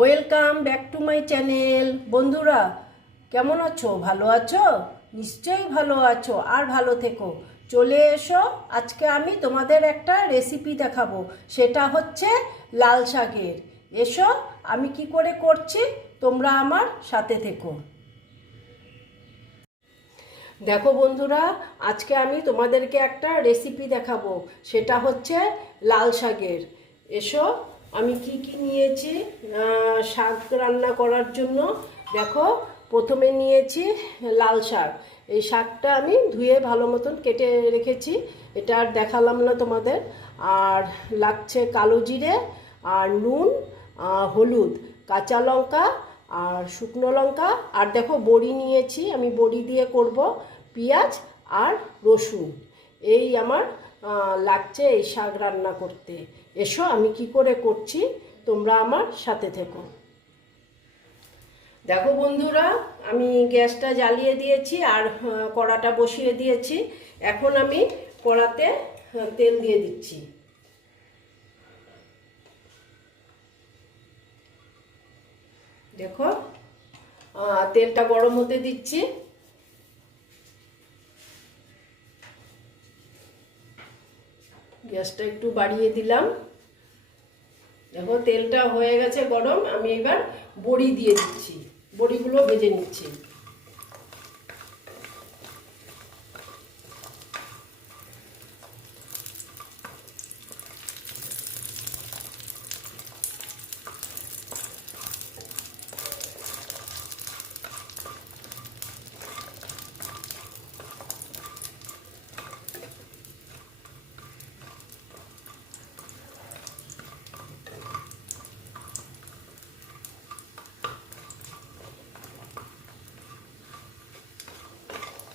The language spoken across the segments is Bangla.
Welcome back to my channel বন্ধুরা, কেমন আছো? ভালো আছো? নিশ্চয়ই ভালো আছো আর ভালো থেকো। চলে এসো, আজকে আমি তোমাদের একটা রেসিপি দেখাবো। সেটা হচ্ছে লাল শাকের। এসো, আমি কি করে করছি? তোমরা আমার সাথে থেকো। দেখো বন্ধুরা, আজকে আমি তোমাদেরকে একটা রেসিপি দেখাবো। সেটা হচ্ছে লাল শাকের। এসো আমি কি কি নিয়েছি? শাক রান্না করার জন্য। দেখো, প্রথমে নিয়েছি লাল শাক। এই শাকটা আমি ধুয়ে ভালো মতন কেটে রেখেছি। এটা আর দেখালাম না তোমাদের। আর লাগছে কালো জিরে, আর নুন হলুদ, কাঁচা লঙ্কা, আর শুকনো লঙ্কা। আর দেখো, বড়ি নিয়েছি, আমি বড়ি দিয়ে করব পেঁয়াজ আর রসুন। এই আমার লাগছে এই শাক রান্না করতে। এসো, আমি কি করে করছি? তোমরা আমার সাথে থেকো। দেখো বন্ধুরা, আমি গ্যাসটা জ্বালিয়ে দিয়েছি আর কড়াটা বসিয়ে দিয়েছি। এখন আমি কড়াতে তেল দিয়ে দিচ্ছি। দেখো তেলটা গরম হতে দিচ্ছি। গ্যাসটা একটু বাড়িয়ে দিলাম। দেখো, তেলটা হয়ে গেছে গরম, আমি এবার বড়ি দিয়ে দিচ্ছি। বড়িগুলো ভেজে নিচ্ছি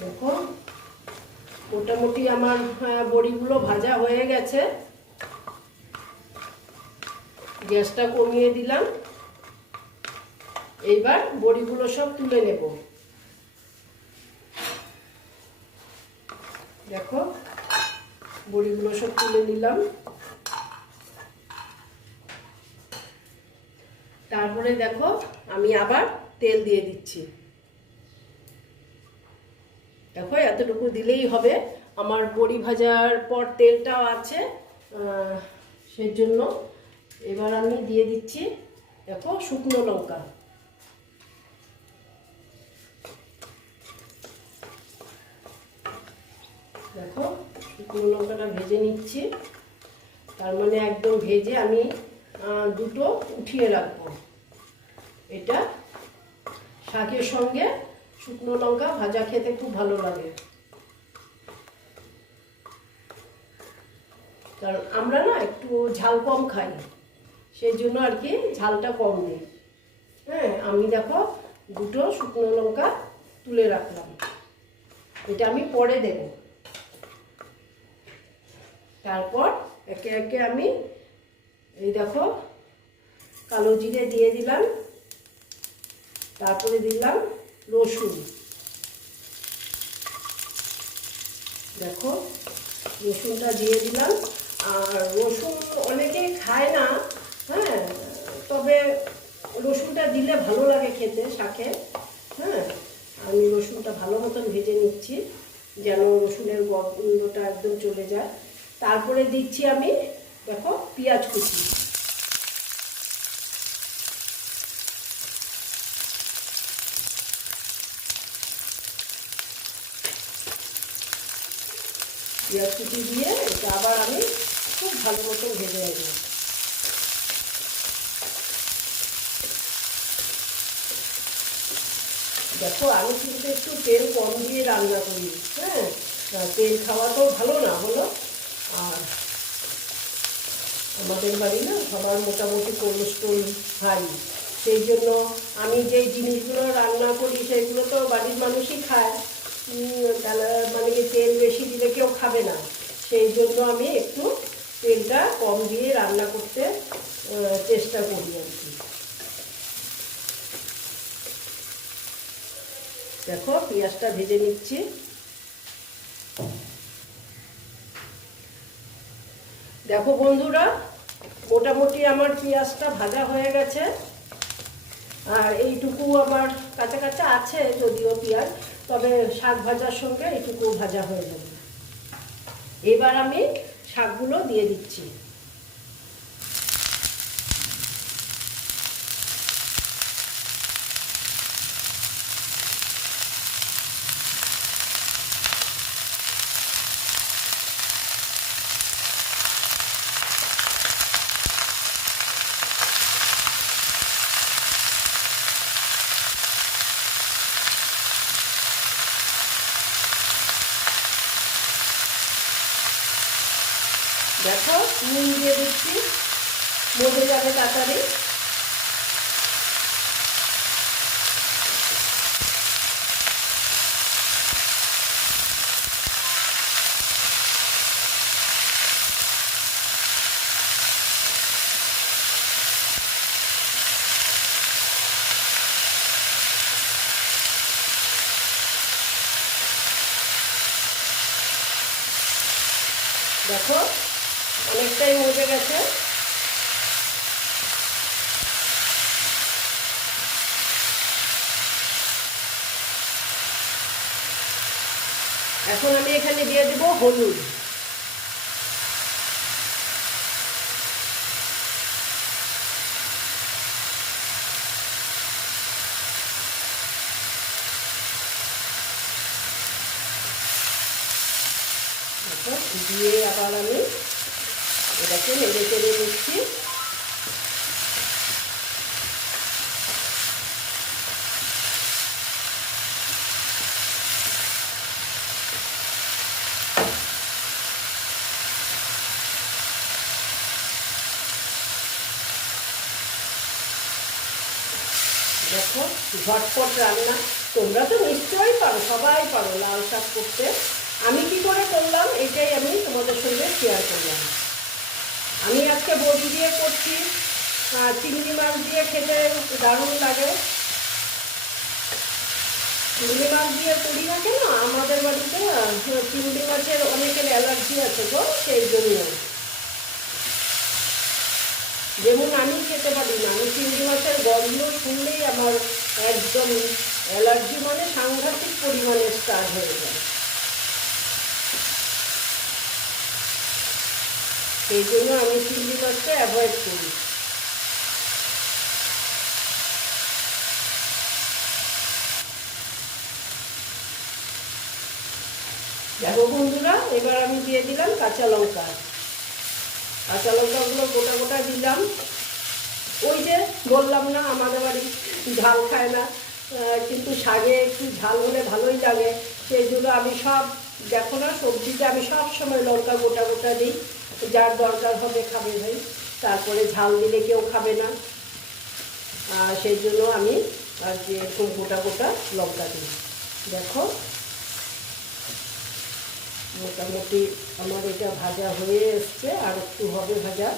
দেখো মোটামুটি আমার বড়িগুলো ভাজা হয়ে গেছে। গ্যাসটা কমিয়ে দিলাম। এইবার বড়িগুলো সব তুলে নেব। দেখো, বড়িগুলো সব তুলে নিলাম। তারপরে দেখো, আমি আবার তেল দিয়ে দিচ্ছি। দেখো, এতটুকু দিলেই হবে। আমার বড়ি ভাজার পর তেলটাও আছে সেই জন্য এবার আমি দিয়ে দিচ্ছি, দেখো, শুকনো লঙ্কা। দেখো, শুকনো লঙ্কাটা ভেজে নিচ্ছি। তার মানে একদম ভেজে আমি দুটো উঠিয়ে রাখব। এটা শাকের সঙ্গে শুকনো লঙ্কা ভাজা খেতে খুব ভালো লাগে। কারণ আমরা না একটু ঝাল কম খাই, সেই জন্য আর কি ঝালটা কম দিই হ্যাঁ আমি দেখো দুটো শুকনো লঙ্কা তুলে রাখলাম। এটা আমি পরে দেব। তারপর একে একে আমি এই দেখো কালো জিরে দিয়ে দিলাম। তারপরে দিলাম রসুন। দেখো, রসুনটা দিয়ে দিলাম। আর রসুন অনেকেই খায় না হ্যাঁ? তবে রসুনটা দিলে ভালো লাগে খেতে, শাকে হ্যাঁ? আমি রসুনটা ভালো মতন ভেজে নিচ্ছি, যেন রসুনের গন্ধটা একদম চলে যায়। তারপরে দিচ্ছি আমি, দেখো, পেঁয়াজ কুচি। কুচি দিয়ে এটা আবার আমি খুব ভালো মতো ভেজে নেব। দেখো, আমি কিন্তু একটু তেল কম দিয়ে রান্না করি হ্যাঁ? তেল খাওয়াটাও ভালো না হলো। আর আমাদের বাড়ি না সবার মোটামুটি কোলেস্ট্রল হাই। সেই জন্য আমি যেই জিনিসগুলো রান্না করি সেগুলো তো বাড়ির মানুষই খায়। মানে তেল বেশি কেউ খাবে না। সেই জন্য আমি একটু তেলটা কম দিয়ে রান্না করতে চেষ্টা করি আর কি। দেখো, পেঁয়াজটা ভেজে নিচ্ছি। দেখো বন্ধুরা, মোটামুটি আমার পেঁয়াজটা ভাজা হয়ে গেছে। আর এইটুকু আমার কাঁচা আছে যদিও পেঁয়াজ, তবে শাক ভাজার সঙ্গে এইটুকু ভাজা হয়ে যাবে এবার আমি শাকগুলো দিয়ে দিচ্ছি। দেখো নুন দিয়ে দিচ্ছি। মজে যাবে তাড়াতাড়ি। দেখো অনেকটাই মজে গেছে। এখন আমি এখানে দিয়ে দেব হলুদ। দিয়ে আবার আমি এটাকে নেড়ে চেড়ে নিচ্ছি। দেখো, ঝটপট রান্না। তোমরা তো নিশ্চয়ই পারো, সবাই পারো লাল শাক করতে। আমি কি করে করলাম? এটাই আমি তোমাদের সঙ্গে শেয়ার করলাম। আমি আজকে বড়ি দিয়ে করছি চিংড়ি মাছ দিয়ে খেতে দারুণ লাগে। চিংড়ি মাছ দিয়ে করি না কেন? আমাদের বাড়িতে চিংড়ি মাছের অনেকের অ্যালার্জি আছে তো সেই জন্য। যেমন আমি খেতে পারি না, আমি চিংড়ি মাছের গন্ধ শুনলেই আমার একদম অ্যালার্জি মানে সাংঘাতিক পরিমাণে স্টার্ট হয়ে যায়। সেই জন্য আমি চিংড়ি মাছটা অ্যাভয়েড করি। দেখো বন্ধুরা, এবার আমি দিয়ে দিলাম কাঁচা লঙ্কা। কাঁচা লঙ্কাগুলো গোটা গোটা দিলাম। ওই যে বললাম না, আমাদের বাড়ি ঝাল খায় না কিন্তু শাকে একটু ঝাল হলে ভালোই লাগে। সেই জন্য আমি সব, দেখো না, সবজিতে আমি সব সময় লঙ্কা গোটা গোটা দিই। যার দরকার হবে খাবে ভাই। তারপরে ঝাল দিলে কেউ খাবে না। সেই জন্য আমি আর কি এরকম গোটা গোটা লঙ্কা দিই। দেখো। মোটামুটি আমার এটা ভাজা হয়ে এসছে, আর একটু হবে ভাজা।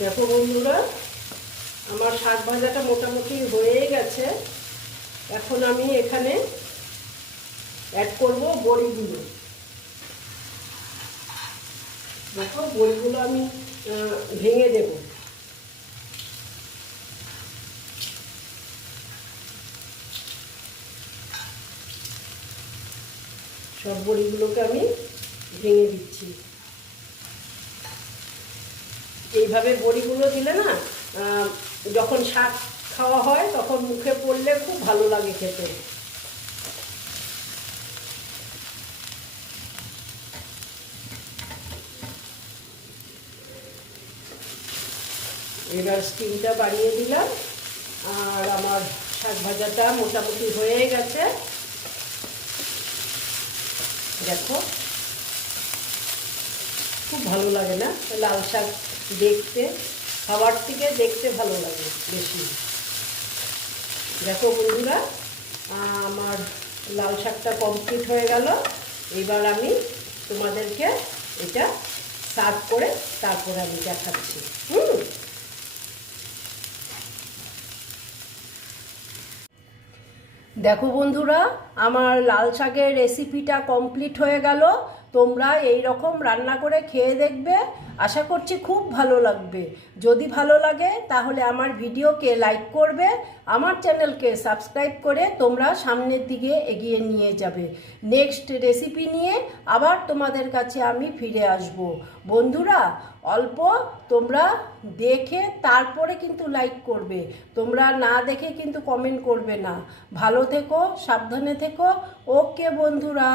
দেখো বন্ধুরা, আমার শাক ভাজাটা মোটামুটি হয়ে গেছে। এখন আমি এখানে অ্যাড করব বড়িগুলো। দেখো বড়িগুলো আমি ভেঙে দেবো। সব বড়িগুলোকে আমি ভেঙে দিচ্ছি। এইভাবে বড়িগুলো দিলে না যখন শাক খাওয়া হয়, তখন মুখে পড়লে খুব ভালো লাগে খেতে। এবার স্টিমটা বাড়িয়ে দিলাম, আর আমার শাক ভাজাটা মোটামুটি হয়ে গেছে। দেখো, খুব ভালো লাগে না? লাল শাক দেখতে, খাবার থেকে দেখতে ভালো লাগে বেশি। দেখো বন্ধুরা, আমার লাল শাকটা কমপ্লিট হয়ে গেল। এবার আমি তোমাদেরকে এটা সার্ভ করে তারপরে আমি দেখাচ্ছি। হুম? দেখো বন্ধুরা, আমার লাল শাকের রেসিপিটা কমপ্লিট হয়ে গেল। তোমরা এই রকম রান্না করে খেয়ে দেখবে। আশা করছি খুব ভালো লাগবে। যদি ভালো লাগে, তাহলে আমার ভিডিওকে লাইক করবে, আমার চ্যানেলকে সাবস্ক্রাইব করে তোমরা সামনের দিকে এগিয়ে নিয়ে যাবে। নেক্সট রেসিপি নিয়ে আবার তোমাদের কাছে আমি ফিরে আসব। বন্ধুরা, অল্প তোমরা দেখে তারপরে কিন্তু লাইক করবে। তোমরা না দেখে কিন্তু কমেন্ট করবে না। ভালো থেকো, সাবধানে থেকো। ওকে, বন্ধুরা।